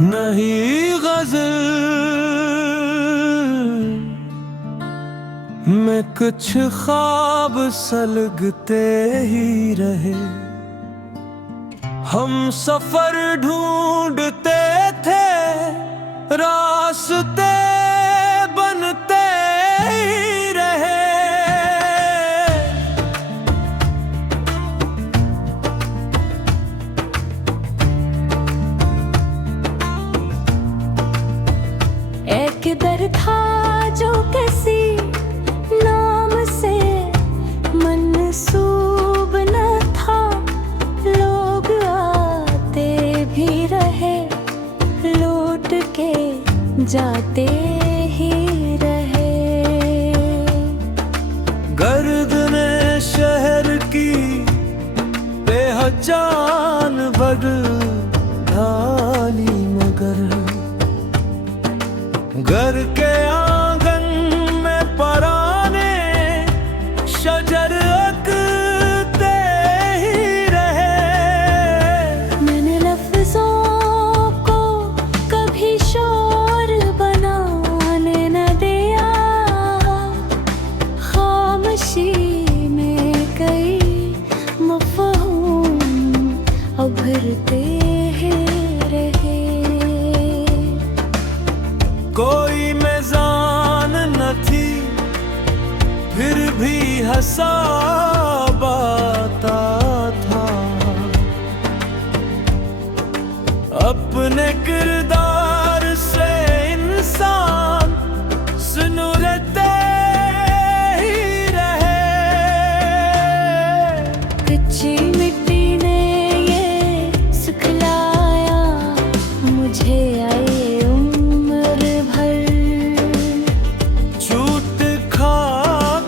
नहीं गजल में कुछ ख्वाब सलगते ही रहे। हम सफर ढूंढते थे, रास्ते बनते ही रहे। एक दर था जो किसी नाम से मंसूब न था। लोग आते भी रहे, लौट के जाते ही रहे। गर्द ने शहर की पहचान बदल ढाली, मगर घर के आंगन में पराने शजर अकते ही रहे। मैंने लफ्जों को कभी शोर बनाने न दिया। खामोशी में कई मफ़हूम उभरते ही रहे। कोई मेज़ान न थी, फिर भी हिसाब आता था। अपने किरदार से इंसान सुनुरते ही रहे। कच्ची मिट्टी ने ये सिखलाया मुझे, आई उम्र भर। छूट खा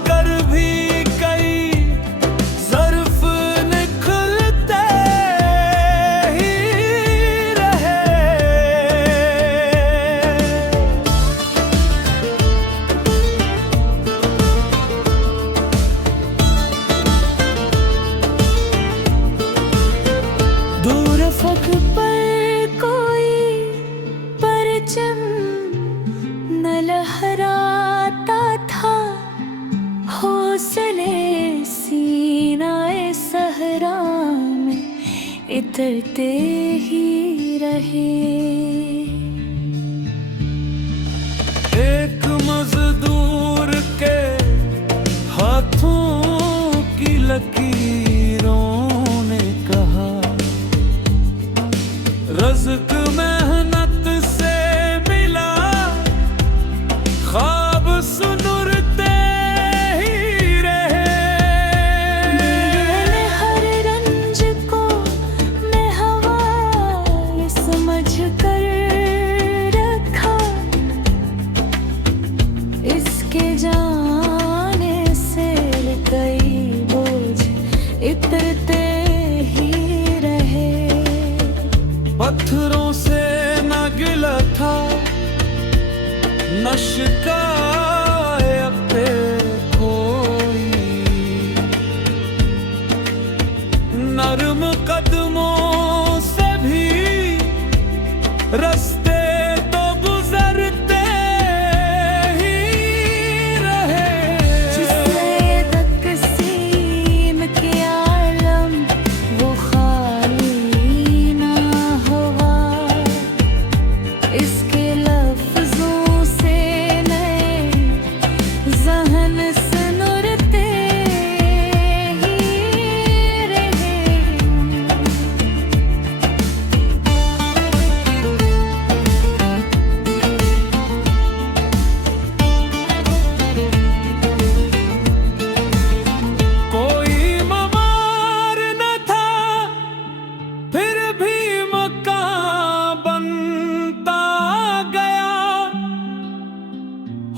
कर भी कई ज़र्फ़ निखरते ही रहे। दूर फक पर कोई परचम न लहराता था। हौसले सीनाए सहरा में इतरते ही रहे। एक मजदूर के हाथों की लकीरों ने कहा, रज़्क़ मेहनत से मिला, ख्वाब सुनुरते ही रहे। मैंने हर रंज को मैं हवा समझ कर रखा। इसके जाने से कई बोझ इतरते ही रहे। पत्थरों से न गिला था, न शिकायत कोई। नरम कदमों से भी रास्ते तो गुजरते ही रहे। जिसने तकसीम के आलम वो खाली ना हुआ। इसके लफ्जों से नए ज़हन सुनुरते ही रहे। कोई मवार न था, फिर भी मकान बनता गया।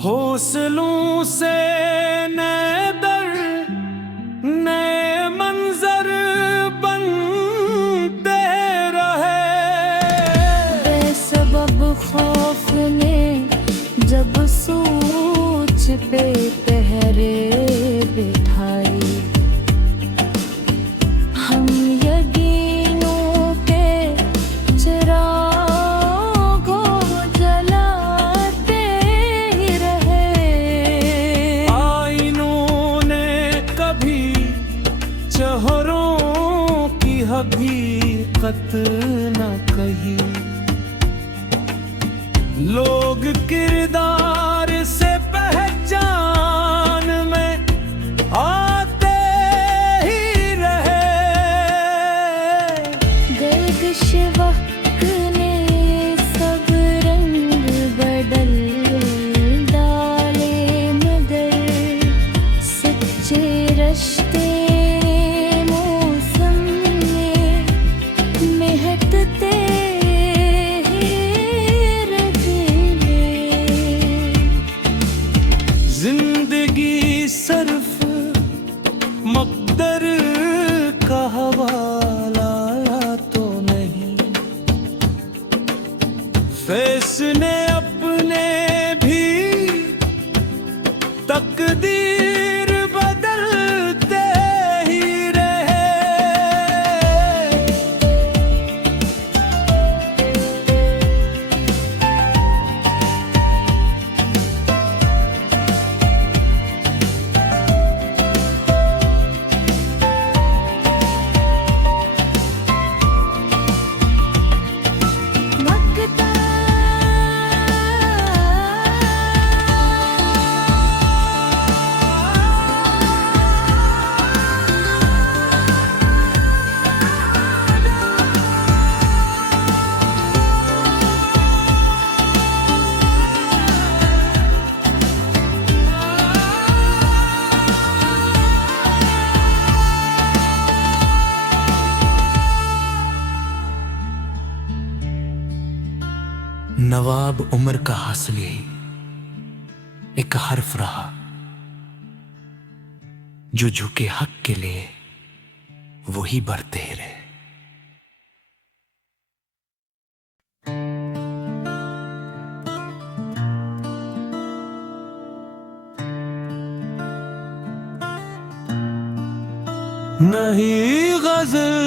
हौसलों से नए दर, नए मंजर बनते रहे। बेसबब खौफ ने जब सोच पे पहरे बिठाई। हम यकीनों के चिराग हकीकत न कही। लोग किरदार से पहचान में आते ही रहे। गर्दिश वक्त ने सब रंग बदल डाले, मगर सच्चे रिश्ते मौसम में महकते जिंदगी सिर्फ मकदर का हवाला तो नहीं, फैसले अपने भी तकदीर बदलते ही रहे। नवाब उम्र का हासिल यही एक हर्फ रहा, जो झुके हक के लिए वही बढ़ते रहे। नहीं गजल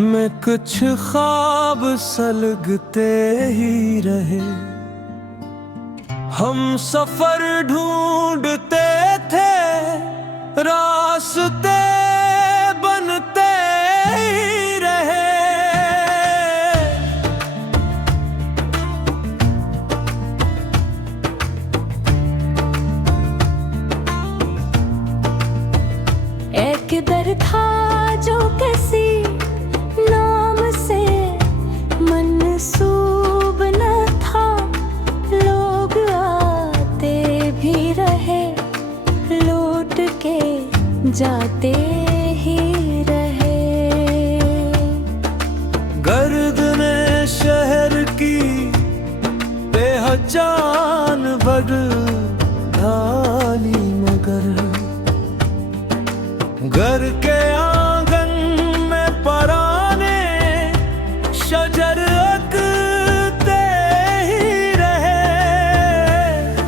में कुछ ख्वाब सलगते ही रहे। हम सफर ढूंढते थे, रास्ते बनते ही रहे। एक दर था जो किसी नाम से मंसूब न था, लोग आते भी रहे, लौट के जाते ही रहे। गर्दने शहर की पहचान बदल ढाली, मगर घर के आंगन में पराने शजर अकते ही रहे।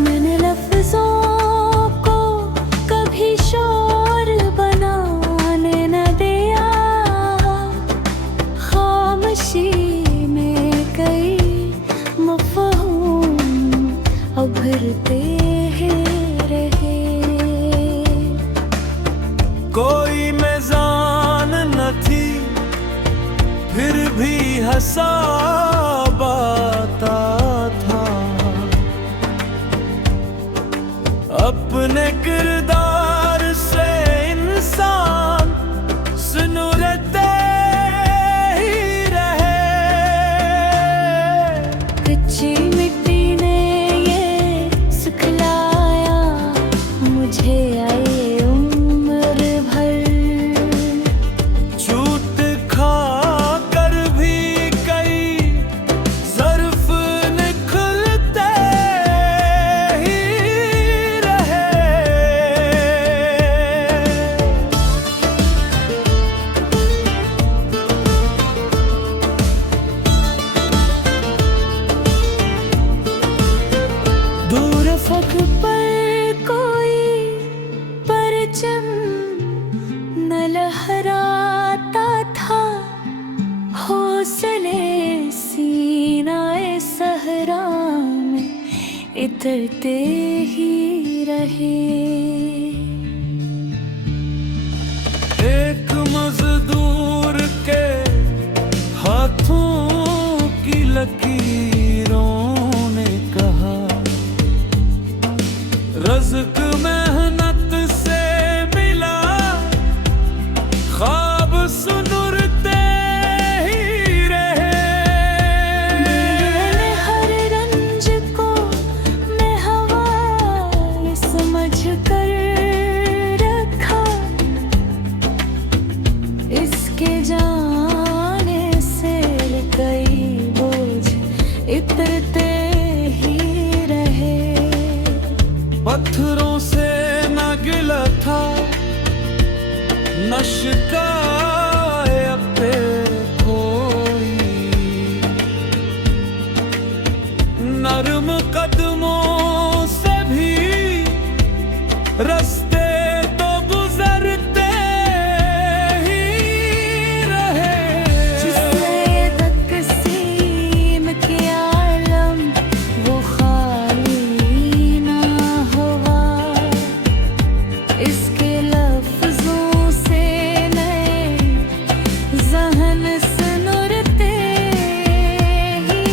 मैंने लफ्जों को कभी शोर बनाने न दिया, खामोशी में कई मफ़हूम उभरते ही रहे। कोई मेज़ान न थी, फिर भी हिसाब आता था। अपने किरदार से इंसान सुनुरते ही रहे। कच्ची मिट्टी ने ये सिखलाया मुझे, आए उम्र भर छूट खा कर भी कई ज़र्फ़ निखलते ही रहे। दूर फक पर कोई परचम न लहराता था, हौसले सीनाए सहरा में इतरते ही रहे। एक मजदूर के हाथों की लकीरों ने कहा, रज़्क मेहनत से मिला, ख्वाब सुनुरते ही रहे। मैंने हर रंज को मैं हवा समझ कर रखा, इसके जाने से कई बोझ इतरते ही रहे। पत्थरों से न गिला था, न शिकायत पे कोई, नर्म कदमों से भी रास्ते तो गुजरते ही रहे। जिसने तकसीम किया आलम वो खाली ना हुआ, इसके लफ्जों से नए ज़हन सुनुरते ही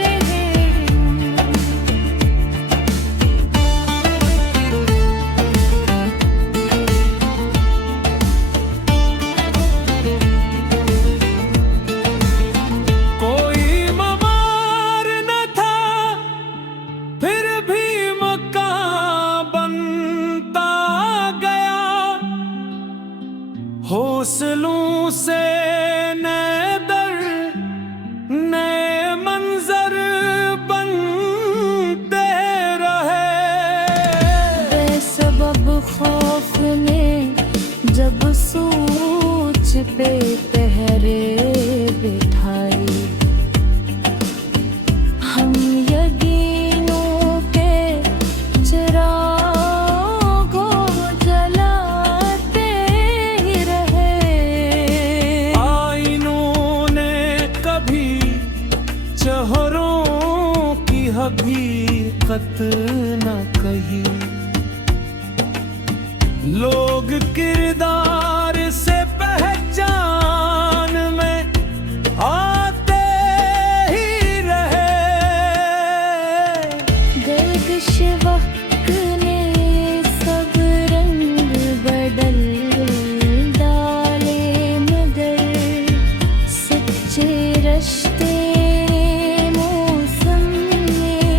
रहे। कोई ममार न था, फिर भी मकान बनता गया, हौसलों से नए दर नए मंजर बनते रहे। बेसबब खौफ ने जब सोच पे पहरे बिठाई, हम यकीनों के चिरागों को जलाते ही रहे। आईनों ने कभी चेहरों की हकीकत न कही, लोग किरदार से पहचान में आते ही रहे। गर्दिश वक्त ने सब रंग बदल डाले, मगर सच्चे रिश्ते मौसम में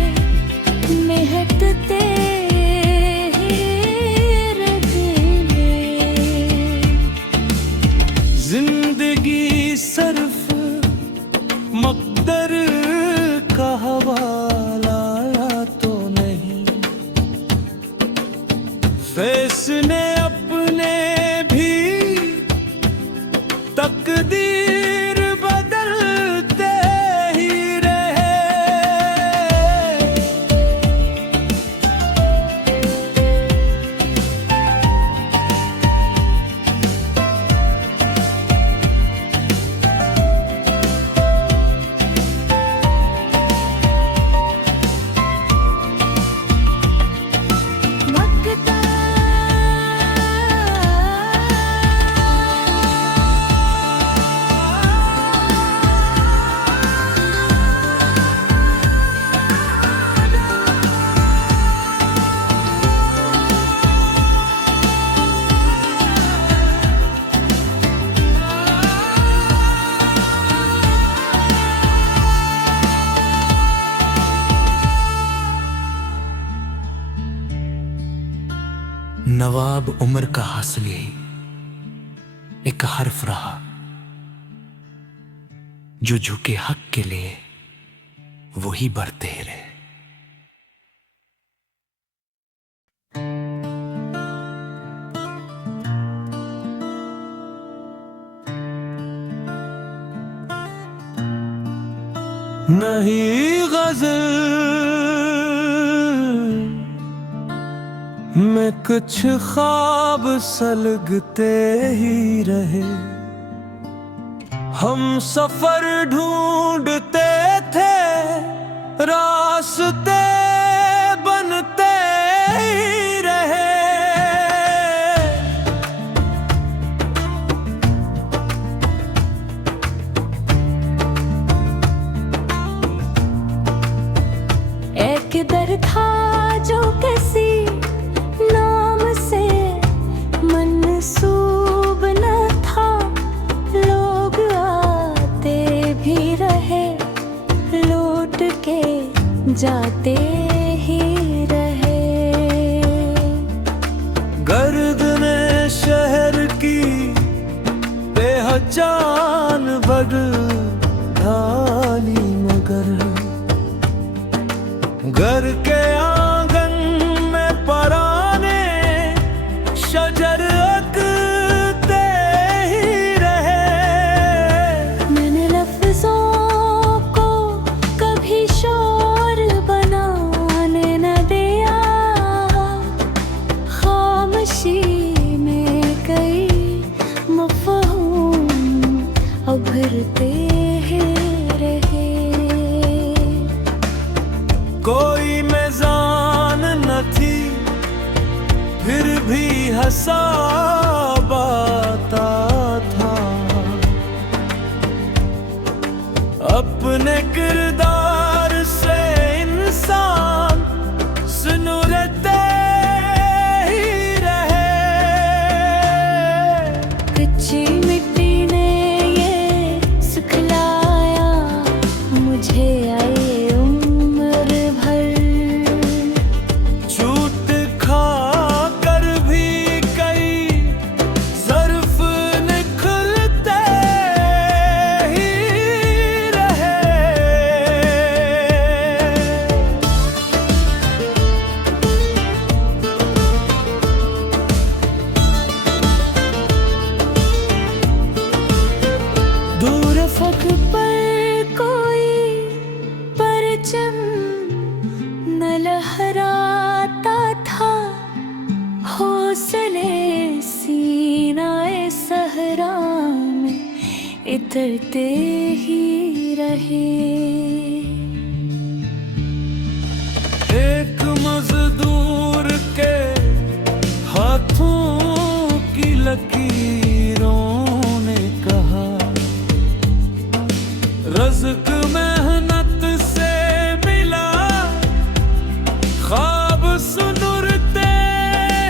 महकते ही रहे। जिंदगी सिर्फ मकदर का हवाला तो नहीं, फैसले अपने भी तकदीर बदलते ही रहे। मकता नवाब उमर का हासिल यही एक हर्फ रहा, जो झुके हक के लिए वही बढ़ते रहे। नहीं गजल में कुछ ख्वाब सलगते ही रहे, हम सफर ढूंढते थे रास्ते बनते ही रहे। किधर था जो किसी नाम से मंसूब न था। लोग आते भी रहे, लौट के जाते ही रहे। गर्द ने शहर की बेहचान बड़ ढाली, मगर घर के आंगन में पराने शजर अकते ही रहे। मैंने लफ्जों को कभी शोर बनाने न दिया, खामोशी में कई मफ़हूम उभरते ही रहे। कोई मेज़ान न थी, फिर भी हिसाब आता था। अपने किरदार से इंसान सुनुरते ही रहे। कच्ची मिट्टी ने ये सिखलाया मुझे आए उम्र भर। झूठ खा कर भी कई ज़र्फ़ निखरते ही रहे। दूर फक पर कोई परचम न लहराता था। हौसले सीनाए सहरा में इतरते ही रहे। एक मजदूर के हाथों की लकीरों ने कहा, रज़्क़ मेहनत से मिला, ख्वाब सुनुरते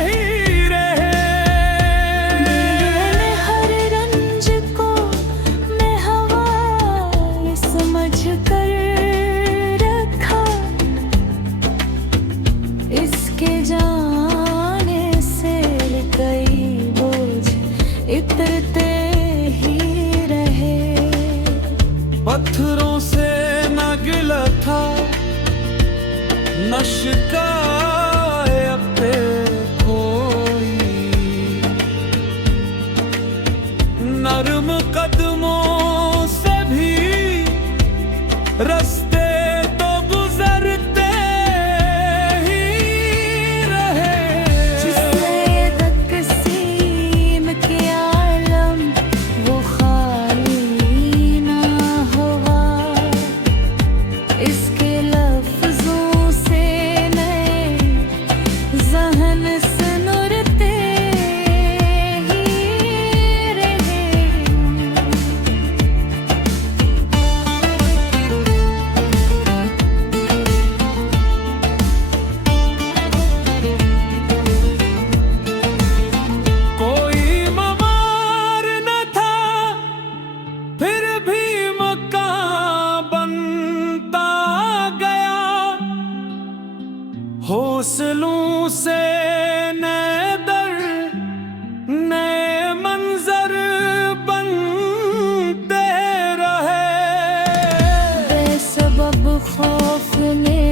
ही रहे। मैंने हर रंज को मैं हवा समझ कर रखा। इसके जाने से कई बोझ इतरते ही रहे। पत्थरों से न गिला था, न शिकाए अपने कोई। नरम कदमों से भी रास्ते तो गुजरते ही रहे। जिसने तकसीम के आलम वो खाली ना हुआ। इसके लफ्जों से नए ज़हन सुनुरते ही रहे। कोई मवार न था, फिर भी मकान बनता गया। हौसलों से नए दर नए मंजर बनते रहे। बेसबब खौफ ने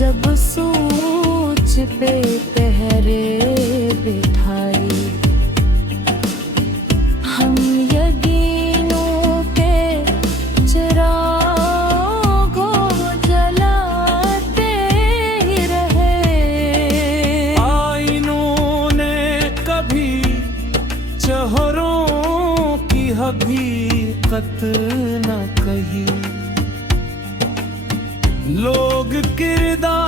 जब सोच पे पहरे बिठाई, हम यकीनों के चिरागों जलाते ही रहे। आईनों ने कभी चेहरों की हकीकत न कही। लोग किरदार